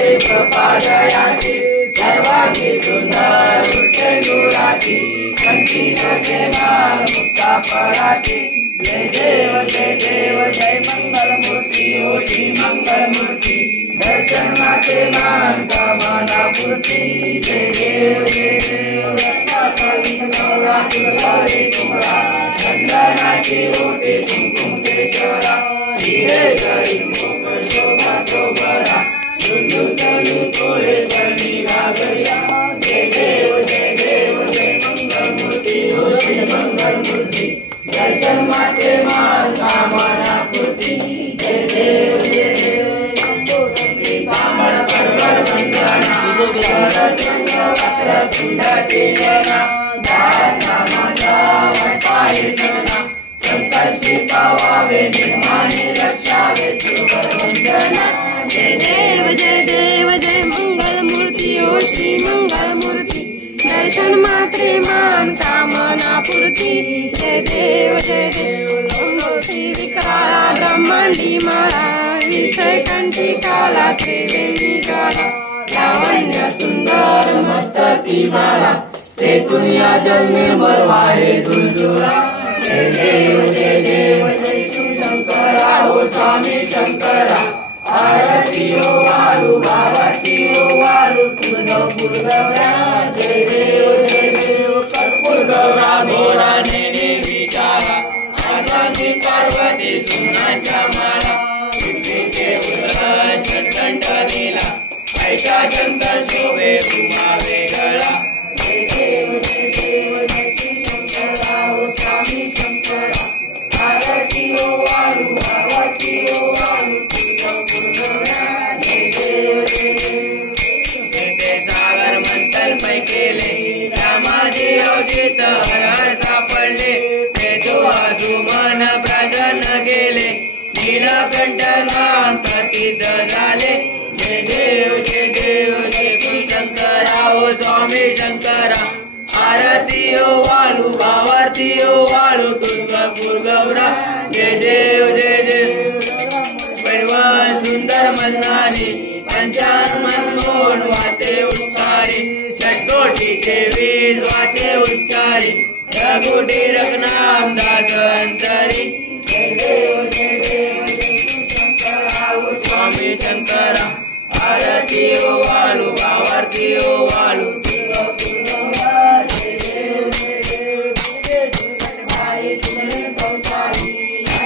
पादयाची सर्वांगी सुंदर उठेंदुराची कंठी नसे मान मुक्ता पराची जय देव जय मंगल मूर्ती हो श्री मंगल मूर्ती दर्शनाचे मान कामना पूर्ती जय देव गौरा तुमरा चंदनाची ओटी कुंकुम केशवरा हिरे जळी मोकळ शोभा शोभरा झुंझुंतली तोळे करणी घागरिया जय देव जय मंगल मूर्ती हो श्री मंगल मूर्ती दर्शन माते मान कामना पूर्ती जय देव कामळ परवर वंदना सरसंग वक्र कुंडली लेना दासा माता वटाळे सना संकष्टी पावावे निर्माणे रक्षावे सुवर वंदना जय देव जय मंगल मूर्ती ओ श्री मंगल मूर्ती दर्शन मात्रे मान कामना पूर्ती जय देव श्री विकारा ब्रह्मांडी माळा विषय कंठी काला त्रिवेणी काळा लावण्य सुंदर मस्तकी बाला ते दुनिया जल निर्मल वाहे दुलदुला जय देव जय शिवशंकरा हो स्वामी शंकरा आरती हो वाळू भावाची हो वाळू तुळजापूर गौरा जय देव कर्पूर गौरा घोरा नेने विचारा आजादी पार्वती सुनाच्या माळा विष्णूचे उदर षटकंठ नीला ऐशा शंकर शोभे उमा वेगळा जय देव शिवशंकरा हो स्वामी शंकरा आरती हो वाळू भावाची हो वाळू सागर मंथन पै केले रामाजी अवजित हर सापडले ते जो आजुमन प्राजन गेले नीलकंठ नाम प्रसिद्ध झाले जय देव जय शंकरा हो स्वामी शंकरा आरती हो वाळू भावारती हो वाळू तुळजापूर गौरा जय देव पैवान सुंदर मननारी पंचान मनमोहन वाते उच्चारी षटकोटीचे वीर वाते उच्चारी रघुटी रघुनाम दास अंतरी जय देव शंकरा हो स्वामी शंकरा आरती हो वाळू भावारती हो वाळू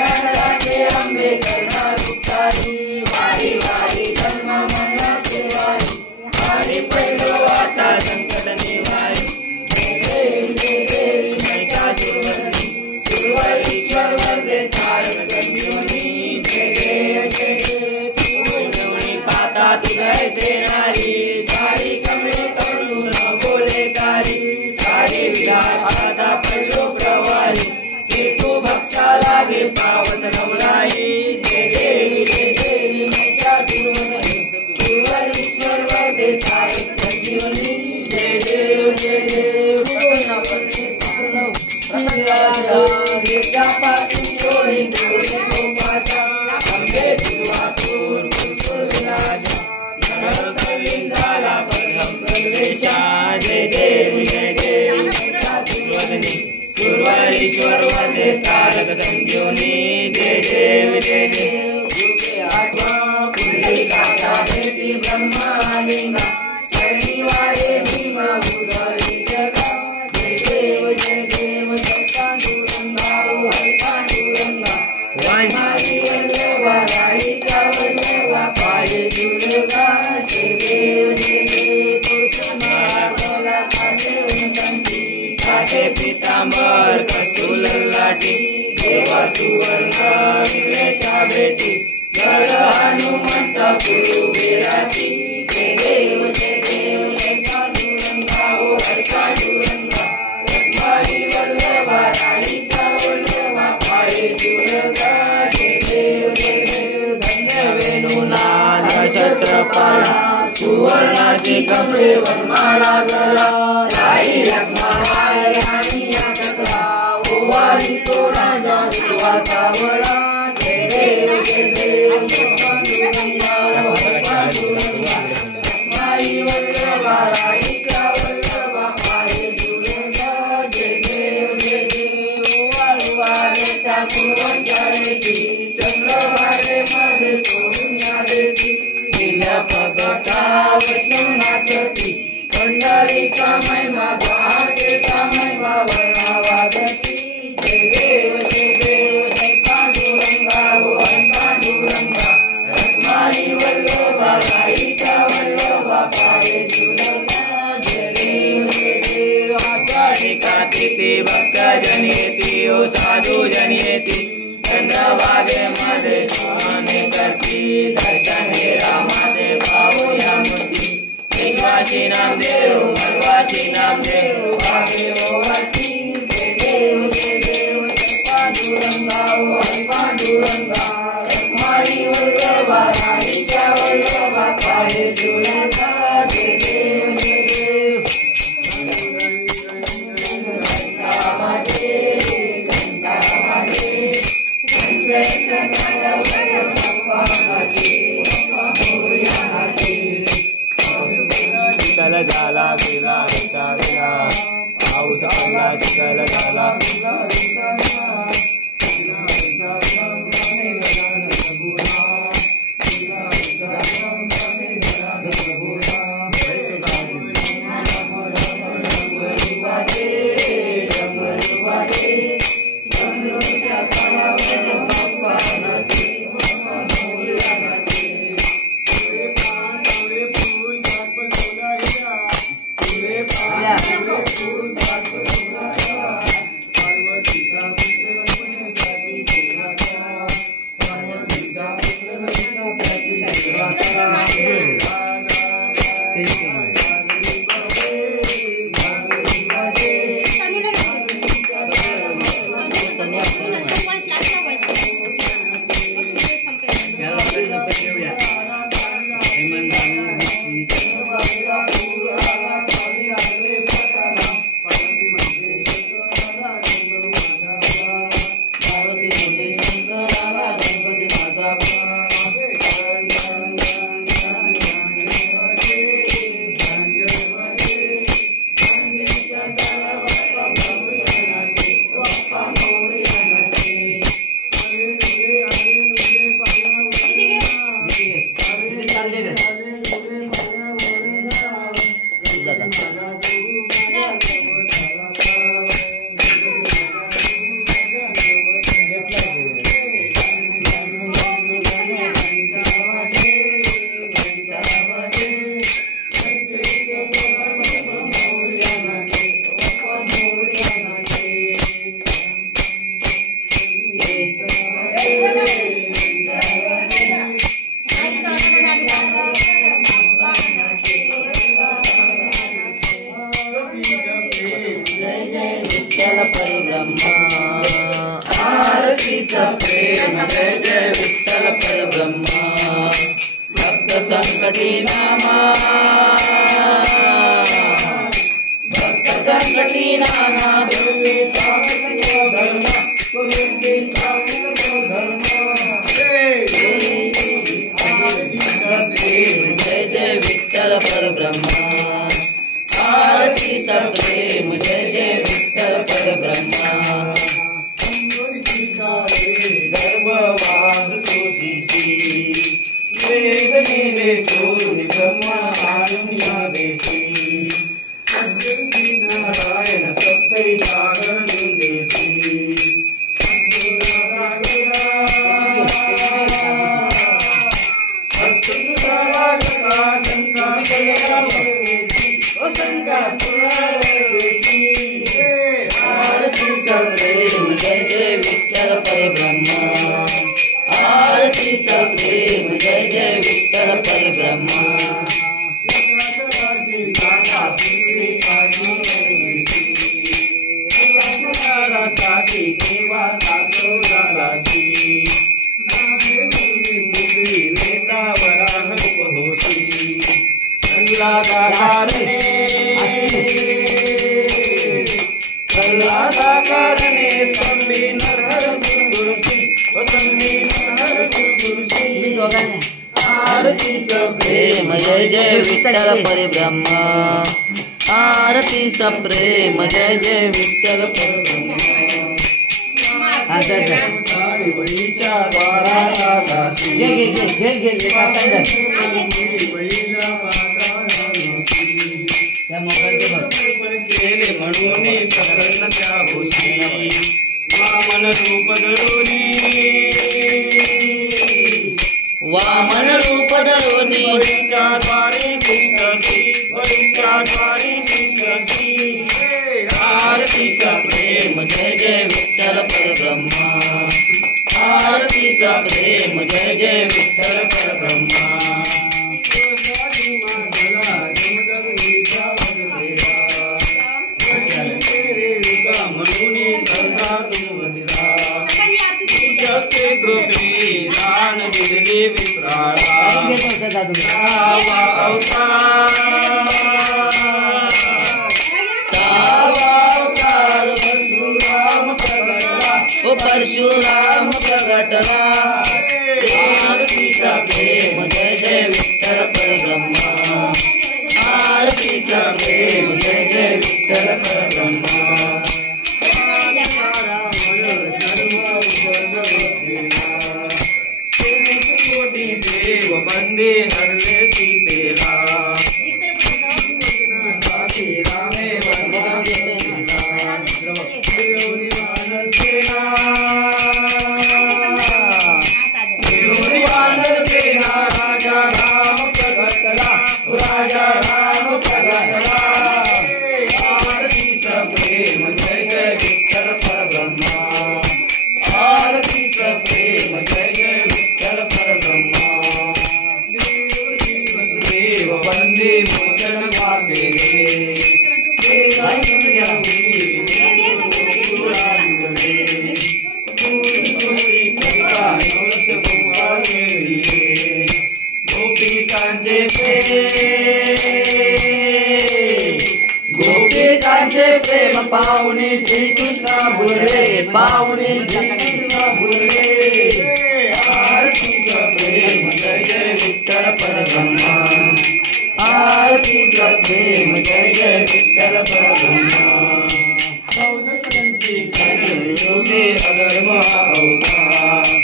अंबे करुणा गुप्तारी वारी वारी धर्म मन केवारी वारी पहिलो आता संकट निवारी जय देवी महिषासुरमर्दिनी सुरवरीश्वर वंदे तारक संजीवनी जय देव पाता तुझय सेनारी सारी कमळे करुण बोले कारी सारी विधाता पहिलो प्रवारी तू भक्ता लागे पावत नवलाई जय देवी महिषासुरमर्दिनी सुरवरीश्वर वंदे तारक संजीवनी जय देव पासून जोडी जोडी गोपाशा अंबे तुळजापूर कुलकुल विराजा झाला परम प्रवेशा जय देवी महिषासुरमर्दिनी सुरवरीश्वर वंदे तारक संजीवनी जय देव युगे आठवा पुंडलिकाचा भेटी ब्रह्मालिंगा शनिवारे भीमा उदरी जगा जय देव पांडुरंगा हर पांडुरंगा वाणी वल्लवा राईचा वल्लवा पाये दुर्गा जय देव तुळशीमाळा बोला पाले उंची काटे पितांबर कस्तूल लाटी देवा सुवर्ण विवेचा भेटी गड हनुमंत गुरुवीराची जय देव पांडुरंगा हो हर पांडुरंगा रत्नारी वल्लभा राणीचा वल्लभा पाये दुर्गा जय देव धन्य वेणुनाद छत्रपाळा सुवर्णाचे कपडे वनमाळा गला राई रखमाबाई राणी या चक्रा ओवाळी तो राजा सुवासावळा जय देव पांडुरंगा वल्लभा राईचा वल्लभा पाये झुलता जय देव जय देव वाळवाड्याच्या पूर्वंचारेची चंद्रभागे मध्ये सोडून देती गेल्या पगटा वैष्णव नाचती पंढरीचा महिमा द्वारकेचा महिमा वर्णा वाजती जय देव जय पांडुरंगा हरी पांडुरंगा रत्नाई वल्लभा राईचा वल्लभा पाये झुलता जय देव आषाढी कार्तिकी भक्तजन येती ओ साधू जन येती चंद्रभागे मध्ये स्नान करती दर्शन रामाचे पाहूया मूर्ती विश्वासी नामदेव मलवासी नामदेव भागे ओवाती जय देव पांडुरंगा हरी पांडुरंगा रत्नाई वल्लभा राईचा वल्लभा पाये झुलता जय देव चिखल झाला गेला रस्ता गेला पाऊस आला चिखल झाला आरतीचा प्रेम जय जय विठ्ठल परिब्रह्म आरतीचा प्रेम जय जय विठ्ठल परिब्रह्म बळीच्या द्वाराला दासी केले म्हणून प्रकरण त्या होती वामन रूप धरुनी वामन रूप धरुनी बळीच्या द्वारे कृष्णसी बळीच्या द्वारे कृष्णसी आरतीचा प्रेम जय जय विठ्ठल परब्रह्म आरतीचा प्रेम जय जय विठ्ठल परब्रह्म म्हणून सरदा तुमचे पृथ्वी दान दिले विप्राळा परशुराम प्रगटला आरतीचा प्रेम जय जय विठ्ठल परब्रह्म आरतीचा प्रेम जय जय विठ्ठल परब्रह्म कोटी देव बंदे हरले सीतेला रामे राजा राम प्रगटला आरतीचा प्रेम जय जय विठ्ठल परब्रह्म आरतीचा प्रेम जय जय विठ्ठल परब्रह्म देव वंदे मोचन मातेले गोपिकांचे प्रेम पाहुणे श्रीकृष्ण बोलले पाहुणे श्रीकृष्ण बोलले आरतीचा प्रेम जय जय विठ्ठल परब्रह्म आरतीचा प्रेम जय जय विठ्ठल परब्रह्म योगे अधर्म अवतार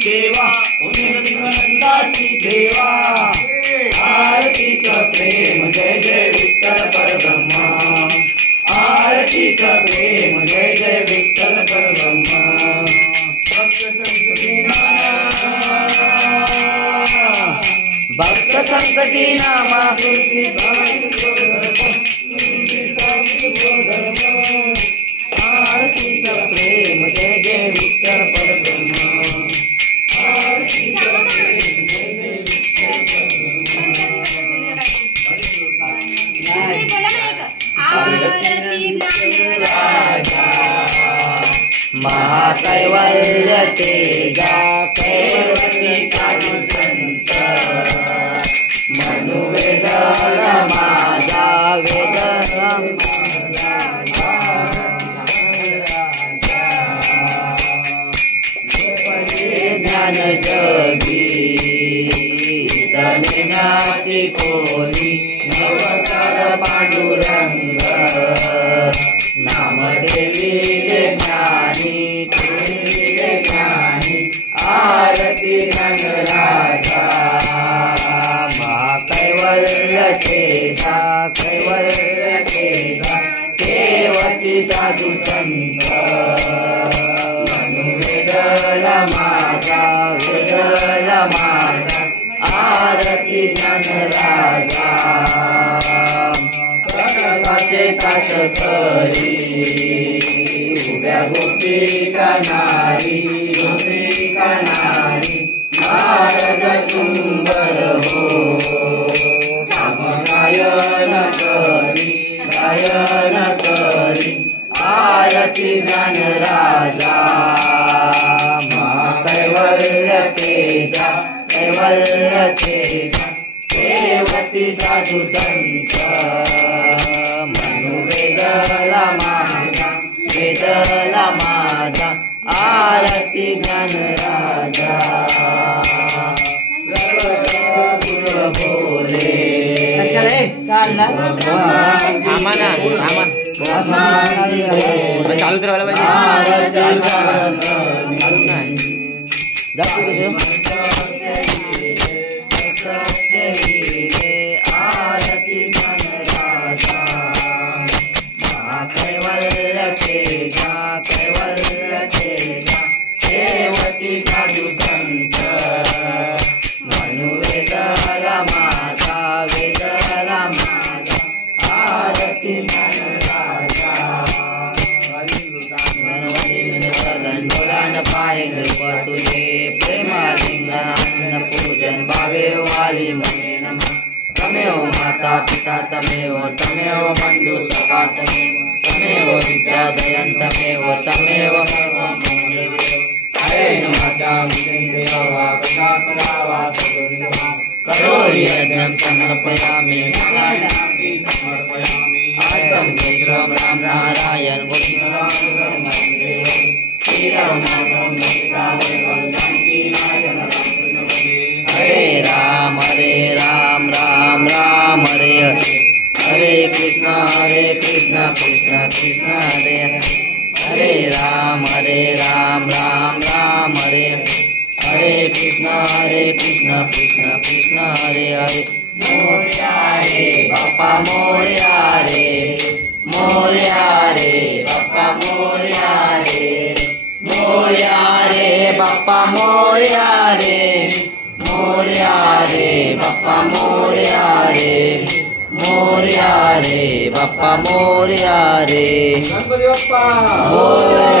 देवा नंदाची देवा आरतीचा प्रेम जय जय विठ्ठल परब्रह्म आरतीचा प्रेम जय जय विठ्ठल परब्रह्म भक्त संकटी नामा आरतीचा प्रेम जय जय विठ्ठल परब्रह्म महाकैवल्य तेजा कैवल्य साधु संत मनुवेद माझा वेद ज्ञान जगी तमेनाची कोणी नवकार पांडुरंग नाम ठेविले ज्ञानी ठेविले ज्ञानी आरती धनराजा कैवल्य तेजा कैवल्य तेजा सेवती साधू संत वेदला माझा वेदला माझा आरती धनराजा कनकाचे काश करी उभ्या गोपिका नारी गोपिका नारी नारद सुंदर हो गायन करी आरती धनराजा कैवल्य रचेता सेवती साधू संत म्हणू वेदला माझा आरती ज्ञान राजा बोले चालू तर व्हायला आरती ज्ञान राजा कैवल्य तेजा सेवती साधू संत म्हणू वेदला माझा आरती ज्ञान राजा गणगोलान पाय नृप तुझे प्रेमालिंगानंद पूजन भावे वाली मने नमः तमेव माता पिता तमेव बंधु सखा तमेव विद्यादयन तमेव करो यज्ञं समर्पयामि आस्तं केशवं राम नारायण हरे राम राम राम हरे हरे कृष्ण कृष्ण कृष्ण हरे हरे राम राम हरे हरे कृष्ण कृष्ण कृष्ण हरे हरे मोरया रे बापा मोरया रे बापा मोरया रे बापा मोरया रे बापा मोरया रे बापा मोरया रे गणपती बाप्पा मोरया